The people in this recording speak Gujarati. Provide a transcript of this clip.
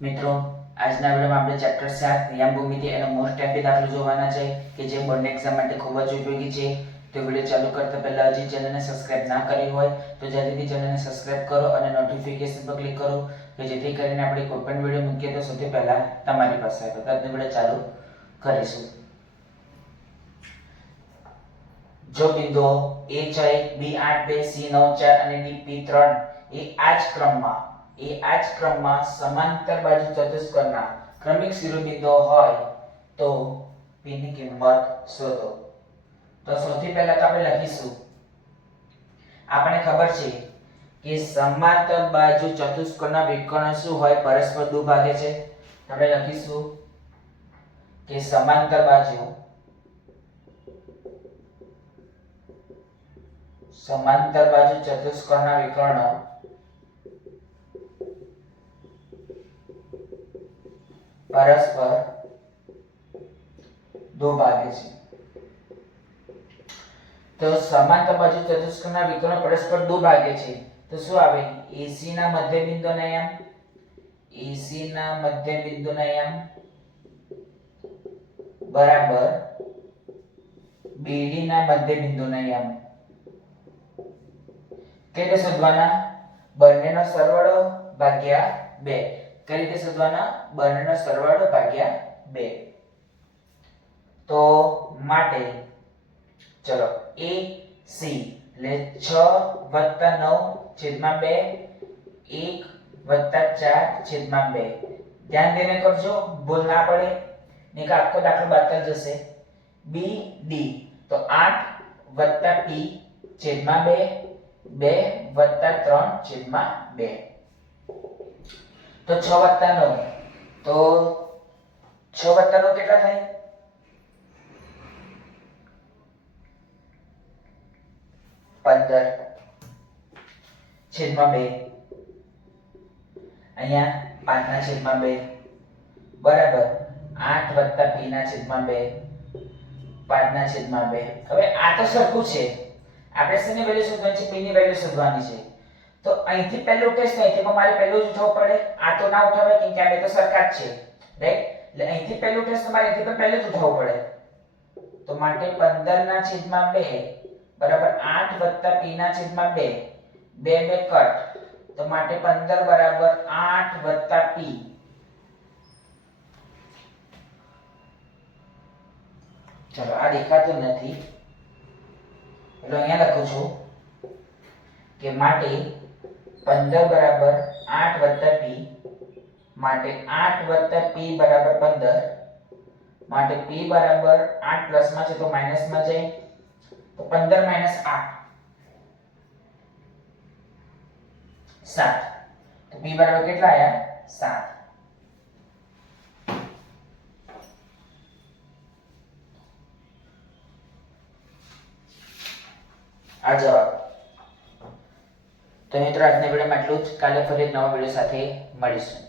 મિત્રો, આજના વિડીયોમાં આપણે ચેપ્ટર 7 નિયમ ભૂમિતિ અને મોસ્ટ એમ્પી દાખલો જોવાના છે કે જે બોર્ડ એક્ઝામ માટે ખૂબ જ ઉપયોગી છે. તો વિડીયો ચાલુ કરતા પહેલા હજી ચેનલને સબસ્ક્રાઇબ ના કરી હોય તો જલ્દીથી ચેનલને સબસ્ક્રાઇબ કરો અને નોટિફિકેશન પર ક્લિક કરો કે જેથી કરીને આપણે કોઈ પણ વિડીયો મૂકીએ તો સૌથી પહેલા તમારી પાસે આવે. તો આજનો વિડીયો ચાલુ કરીશું. જો બિંદુઓ A6 B8 2 C9 4 અને D P3 એ આ જ ક્રમમાં સમાંતર બાજુ ચતુષ્કોણના ક્રમિક શિરોબિંદુઓ હોય તો P ની કિંમત શોધો. તો સૌથી પહેલા તો આપણે લખીશું, આપણને ખબર છે કે સમાંતર બાજુ ચતુષ્કોણના વિકર્ણ શું હોય? પરસ્પર દુભાગે છે. આપણે લખીશું કે સમાંતર બાજુ ચતુષ્કોણના વિકર્ણો પરસ્પર દુભાગે છે. તો સમાંતર બાજુ ચતુષ્કોણના વિકર્ણો પરસ્પર દુભાગે છે તો શું આવે? AC ના મધ્ય બિંદુના યામ બરાબર BD ના મધ્ય બિંદુના યામ. કઈ રીતે શોધવાના? બંનેનો સરવાળો ભાગ્યા 2. કઈ રીતે શોધવાના? બંનેનો સરવાળો ભાગ્યા 2. તો માટે ચલો AC એટલે 6+9/2 1+4/2. ધ્યાન દઈને કરજો, ભૂલ ના પડે નહીં કે આખો દાખલો બાદ થઈ જશે. BD તો 8+P/2 2+3/2. તો 6+9 તો 6+9 કેટલા થાય? 15/2. અહીંયા 5/2 બરાબર 8+P/2 5/2. હવે આ તો સરખું છે. આપણે શેની વેલ્યુ શોધવાની છે? P ની વેલ્યુ શોધવાની છે. તો અહીંથી પહેલું ટેસ્ટ અહીંથી પણ મારે પહેલું જ ઉઠાવવું પડે. આ તો ના ઉઠાવે કેમ કે આ બે તો સરખા જ છે, રાઈટ? એટલે અહીંથી પહેલું ટેસ્ટ તમારે અહીંથી પણ પહેલું જ ઉઠાવવું પડે. તો માટે 15/2 બરાબર 8+P/2. 2 કટ તો માટે 15 બરાબર 8+P. ચલો આ દેખાતું નથી એટલે અહીંયા લખું છું કે માટે 15 બરાબર 8+P. માટે 8+P બરાબર 15. માટે P બરાબર 8 પ્લસમાં છે તો માઈનસમાં જાય તો 15 - 8 7. તો P બરાબર કેટલા આયા? 7. આ જવાબ. તો મિત્રો આજના વિડીયોમાં એટલું જ. કાલે ફરી એક નવા વિડીયો સાથે મળીશું.